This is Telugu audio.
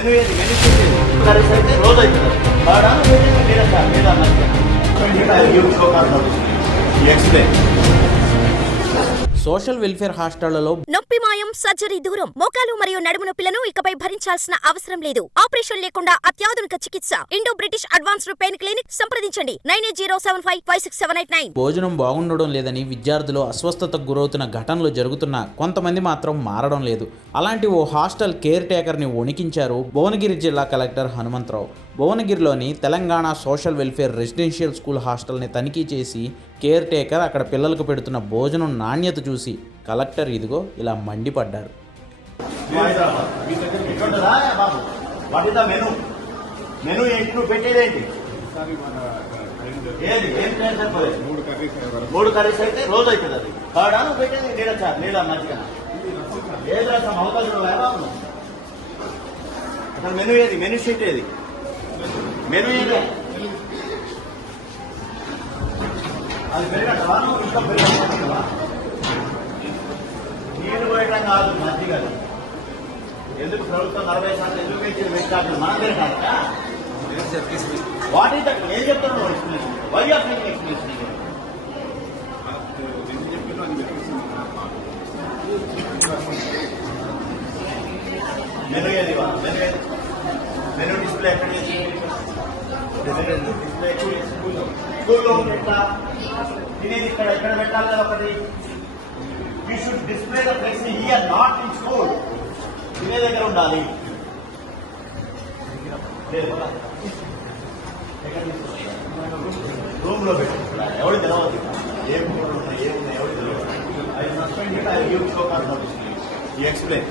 మెనూ ఏది మెనూ కర్రీస్ అయితే రోజు అవుతుంది ఎక్స్ప్లెయిన్. సోషల్ వెల్ఫేర్ హాస్టళ్లలో నొప్పి మాయం, సర్జరీ దూరం. మోకాలు మరియు నడుము నొప్పులను ఇకపై భరించాల్సిన అవసరం లేదు. ఆపరేషన్ లేకుండా అత్యాధునిక చికిత్స. Indo British advanced pain clinic. సంప్రదించండి 9807556789. భోజనం బాగుండడం లేదని విద్యార్థులు అస్వస్థతకు గురవుతున్న ఘటనలు జరుగుతున్నా కొంతమంది మాత్రం మారడం లేదు. అలాంటి ఓ హాస్టల్ కేర్ టేకర్ని వణికించారు భువనగిరి జిల్లా కలెక్టర్ హనుమంతరావు. భువనగిరిలోని Telangana social welfare residential school హాస్టల్ని తనిఖీ చేసి కేర్ టేకర్ అక్కడ పిల్లలకు పెడుతున్న భోజనం నాణ్యత చూసి కలెక్టర్ ఇదిగో ఇలా మండిపడ్డారు. మెనూ ఏంటి, నువ్వు పెట్టేదేంటి? మూడు కర్రీస్ అయితే రోజు అవుతుంది. అది కాడా నువ్వు పెట్టేది లేదా మంచిగా ఏది రసం అవకాశం బాబు. అసలు మెనూ ఏది, మెనూ షీట్ ఏది, మెనూ ఏది? అది పెరగటవా నువ్వు ఇంకా పెరగటవా? నీళ్ళు పోయటం కాదు మంచిగా. ఎందుకు ప్రభుత్వం 40% ఎందుకు పెంచింది? పెట్టాలి మనం తిరగాలి. What is that? ఏం చెప్తున్నావు explanation? Why are making explanation? Menu ఏది? మెనూ డిస్ప్లే ఎక్కడ చేసి? డిస్ప్లే స్కూల్లో పెట్టా తినేది ఇక్కడ ఎక్కడ పెట్టాలి కదా ఒకటి. You should display the flex here, not in school. తినే దగ్గర ఉండాలి. రూమ్ లో పెట్టు. ఎవరు తెలవదు ఏం ఏమున్నాయి, ఎవరు తెలియదు. I suspend it, I give show car notice. Explain.